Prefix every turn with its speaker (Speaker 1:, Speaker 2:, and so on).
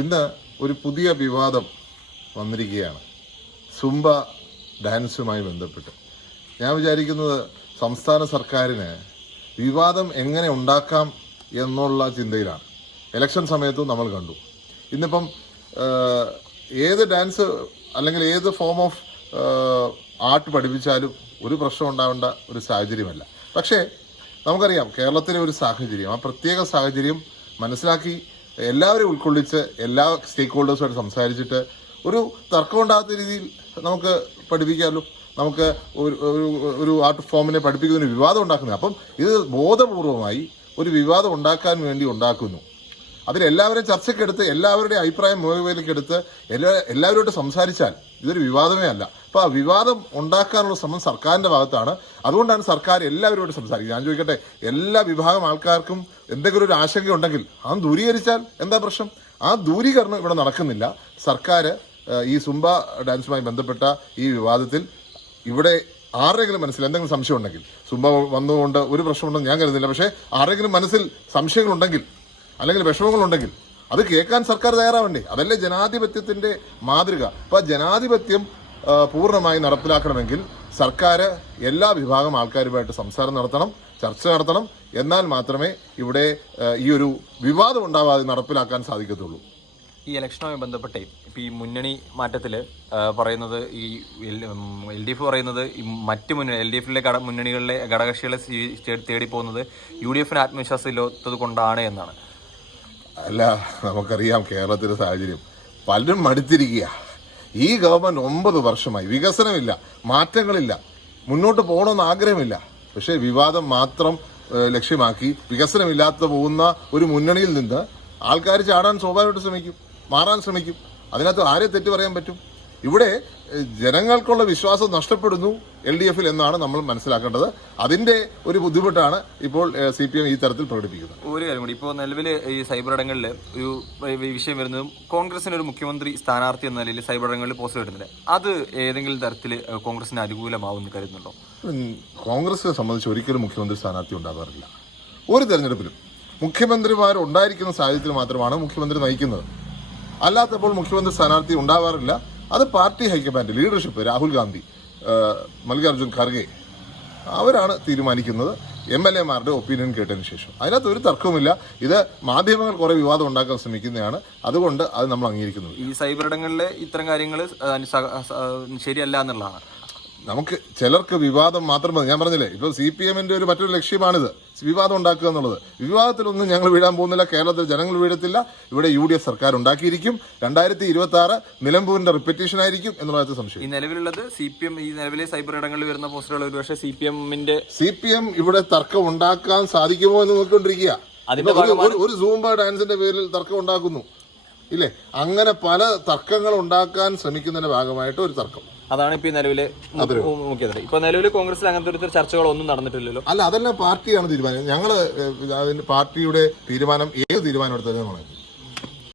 Speaker 1: ഇന്ന് ഒരു പുതിയ വിവാദം വന്നിരിക്കുകയാണ്. സുംബ ഡാൻസുമായി ബന്ധപ്പെട്ട്. ഞാൻ വിചാരിക്കുന്നത് സംസ്ഥാന സർക്കാരിന് വിവാദം എങ്ങനെ ഉണ്ടാക്കാം എന്നുള്ള ചിന്തയിലാണ്. ഇലക്ഷൻ സമയത്തും നമ്മൾ കണ്ടു. ഇന്നിപ്പം ഏത് ഡാൻസ് അല്ലെങ്കിൽ ഏത് ഫോം ഓഫ് ആർട്ട് പഠിപ്പിച്ചാലും ഒരു പ്രശ്നം ഉണ്ടാവേണ്ട ഒരു സാഹചര്യമല്ല. പക്ഷേ നമുക്കറിയാം കേരളത്തിലെ ഒരു സാഹചര്യം ആ പ്രത്യേക സാഹചര്യം മനസ്സിലാക്കി എല്ലാവരെയും ഉൾക്കൊള്ളിച്ച് എല്ലാ സ്റ്റേക്ക് ഹോൾഡേഴ്സുമായിട്ട് സംസാരിച്ചിട്ട് ഒരു തർക്കമുണ്ടാകാത്ത രീതിയിൽ നമുക്ക് പഠിപ്പിക്കാമല്ലോ നമുക്ക് ഒരു ഒരു ആർട്ട് ഫോമിനെ പഠിപ്പിക്കുന്ന വിവാദം ഉണ്ടാക്കുന്നത്. അപ്പം ഇത് ബോധപൂർവമായി ഒരു വിവാദം ഉണ്ടാക്കാൻ വേണ്ടി ഉണ്ടാക്കുന്നു. അതിലെല്ലാവരും ചർച്ചയ്ക്കെടുത്ത് എല്ലാവരുടെയും അഭിപ്രായം മുഖവിലേക്കെടുത്ത് എല്ലാ എല്ലാവരോട് സംസാരിച്ചാൽ ഇതൊരു വിവാദമേ അല്ല. അപ്പോൾ ആ വിവാദം ഉണ്ടാക്കാനുള്ള ശ്രമം സർക്കാരിന്റെ ഭാഗത്താണ്. അതുകൊണ്ടാണ് സർക്കാർ എല്ലാവരോടും സംസാരിക്കുന്നത്. ഞാൻ ചോദിക്കട്ടെ എല്ലാ വിഭാഗം ആൾക്കാർക്കും എന്തെങ്കിലും ഒരു ആശങ്ക ഉണ്ടെങ്കിൽ അത് ദൂരീകരിച്ചാൽ എന്താ പ്രശ്നം? ആ ദൂരീകരണം ഇവിടെ നടക്കുന്നില്ല. സർക്കാർ ഈ സുംബ ഡാൻസുമായി ബന്ധപ്പെട്ട ഈ വിവാദത്തിൽ ഇവിടെ ആരുടെങ്കിലും മനസ്സിൽ എന്തെങ്കിലും സംശയം ഉണ്ടെങ്കിൽ സുംബ വന്നുകൊണ്ട് ഒരു പ്രശ്നമുണ്ടെന്ന് ഞാൻ കരുതുന്നില്ല പക്ഷേ ആരെങ്കിലും മനസ്സിൽ സംശയങ്ങളുണ്ടെങ്കിൽ അല്ലെങ്കിൽ വിഷമങ്ങളുണ്ടെങ്കിൽ അത് കേൾക്കാൻ സർക്കാർ തയ്യാറാവണ്ടേ? അതല്ലേ ജനാധിപത്യത്തിന്റെ മാതൃക. അപ്പോൾ ജനാധിപത്യം പൂർണമായി നടപ്പിലാക്കണമെങ്കിൽ സർക്കാർ എല്ലാ വിഭാഗം ആൾക്കാരുമായിട്ട് സംസാരം നടത്തണം ചർച്ച നടത്തണം. എന്നാൽ മാത്രമേ ഇവിടെ ഈ ഒരു വിവാദം ഉണ്ടാവാതെ നടപ്പിലാക്കാൻ സാധിക്കത്തുള്ളൂ.
Speaker 2: ഈ ഇലക്ഷനുമായി ബന്ധപ്പെട്ടേ ഇപ്പം ഈ മുന്നണി മാറ്റത്തിൽ പറയുന്നത് ഈ എൽ ഡി എഫ് പറയുന്നത് മറ്റ് മുന്നണി എൽ ഡി എഫിലെ ഘട മുന്നണികളിലെ ഘടകകക്ഷികളെ തേടി പോകുന്നത് യു ഡി എഫിന് ആത്മവിശ്വാസം ഇല്ലാത്തത് കൊണ്ടാണ് എന്നാണ്.
Speaker 1: അല്ല നമുക്കറിയാം കേരളത്തിലെ സാഹചര്യം. പലരും മടുത്തിരിക്കുക. ഈ ഗവൺമെന്റ് ഒമ്പത് വർഷമായി വികസനമില്ല മാറ്റങ്ങളില്ല മുന്നോട്ട് പോകണമെന്ന് ആഗ്രഹമില്ല. പക്ഷേ വിവാദം മാത്രം ലക്ഷ്യമാക്കി വികസനമില്ലാത്ത പോകുന്ന ഒരു മുന്നണിയിൽ നിന്ന് ആൾക്കാർ ചാടാൻ സ്വാഭാവികമായിട്ട് ശ്രമിക്കും മാറാൻ ശ്രമിക്കും. അതിനകത്ത് ആരെ തെറ്റ് പറയാൻ പറ്റും? ഇവിടെ ജനങ്ങൾക്കുള്ള വിശ്വാസം നഷ്ടപ്പെടുന്നു എൽ ഡി എഫിൽ എന്നാണ് നമ്മൾ മനസ്സിലാക്കേണ്ടത്. അതിന്റെ ഒരു ബുദ്ധിമുട്ടാണ് ഇപ്പോൾ സി പി എം ഈ തരത്തിൽ പ്രകടിപ്പിക്കുന്നത്.
Speaker 2: ഒരു കാര്യം കൂടി ഇപ്പോൾ നിലവിൽ ഈ സൈബർ ഇടങ്ങളിൽ ഒരു വിഷയം വരുന്നതും കോൺഗ്രസിന് ഒരു മുഖ്യമന്ത്രി സ്ഥാനാർത്ഥി എന്ന നിലയിൽ സൈബർ ഇടങ്ങളിൽ പോസ്റ്റ് വരുന്നില്ല. അത് ഏതെങ്കിലും തരത്തിൽ കോൺഗ്രസിന് അനുകൂലമാവുമെന്ന് കരുതുന്നുണ്ടോ?
Speaker 1: കോൺഗ്രസിനെ സംബന്ധിച്ച് ഒരിക്കലും മുഖ്യമന്ത്രി സ്ഥാനാർത്ഥി ഉണ്ടാകാറില്ല ഒരു തെരഞ്ഞെടുപ്പിലും മുഖ്യമന്ത്രിമാർ ഉണ്ടായിരിക്കുന്ന സാഹചര്യത്തിൽ മാത്രമാണ് മുഖ്യമന്ത്രി നയിക്കുന്നത്. അല്ലാത്തപ്പോൾ മുഖ്യമന്ത്രി സ്ഥാനാർത്ഥി ഉണ്ടാവാറില്ല. അത് party high command leadership Rahul Gandhi Mallikarjun Mallikarjun Kharge. അവരാണ് തീരുമാനിക്കുന്നത്. എം എൽ എമാരുടെ ഒപ്പീനിയൻ കേട്ടതിന് ശേഷം. അതിനകത്ത് ഒരു തർക്കവുമില്ല. ഇത് മാധ്യമങ്ങൾ കുറെ വിവാദം ഉണ്ടാക്കാൻ ശ്രമിക്കുന്നതാണ്. അതുകൊണ്ട് അത് നമ്മൾ അംഗീകരിക്കുന്നു
Speaker 2: ഈ സൈബർ ഇടങ്ങളിലെ ഇത്തരം കാര്യങ്ങൾ ശരിയല്ല എന്നുള്ളതാണ്.
Speaker 1: നമുക്ക് ചിലർക്ക് വിവാദം മാത്രം ഞാൻ പറഞ്ഞില്ലേ ഇപ്പൊ സി പി എമ്മിന്റെ ഒരു മറ്റൊരു ലക്ഷ്യമാണിത്. വിവാദം ഉണ്ടാക്കുക എന്നുള്ളത്. വിവാദത്തിലൊന്നും ഞങ്ങൾ വീഴാൻ പോകുന്നില്ല. കേരളത്തിൽ ജനങ്ങൾ വീഴത്തില്ല. ഇവിടെ യു ഡി എഫ് സർക്കാർ ഉണ്ടാക്കിയിരിക്കും. രണ്ടായിരത്തി ഇരുപത്തി ആറ് നിലമ്പൂരിന്റെ റിപ്പറ്റീഷൻ ആയിരിക്കും എന്നുള്ളത് സംശയം.
Speaker 2: ഈ നിലവിലുള്ളത് സി പി എം ഈ നിലവിലെ സൈബർ ഇടങ്ങളിൽ വരുന്ന പോസ്റ്ററുകൾ ഒരുപക്ഷെ സി പി എമ്മിന്റെ
Speaker 1: സി പി എം ഇവിടെ തർക്കം ഉണ്ടാക്കാൻ സാധിക്കുമോ എന്ന് നോക്കിക്കൊണ്ടിരിക്കുക. ഒരു സൂംബ ഡാൻസിന്റെ പേരിൽ തർക്കം ഉണ്ടാക്കുന്നു. ഇല്ലേ? അങ്ങനെ പല തർക്കങ്ങൾ ഉണ്ടാക്കാൻ ശ്രമിക്കുന്നതിന്റെ ഭാഗമായിട്ട് ഒരു തർക്കം.
Speaker 2: അതാണ് ഇപ്പൊ നിലവിലെ ഇപ്പൊ നിലവിലെ കോൺഗ്രസിൽ അങ്ങനത്തെ ഒരു ചർച്ചകളൊന്നും നടന്നിട്ടില്ലല്ലോ?
Speaker 1: അല്ല അതെല്ലാം പാർട്ടിയാണ് തീരുമാനം. ഞങ്ങൾ പാർട്ടിയുടെ തീരുമാനം ഏത് തീരുമാനം എടുത്തത്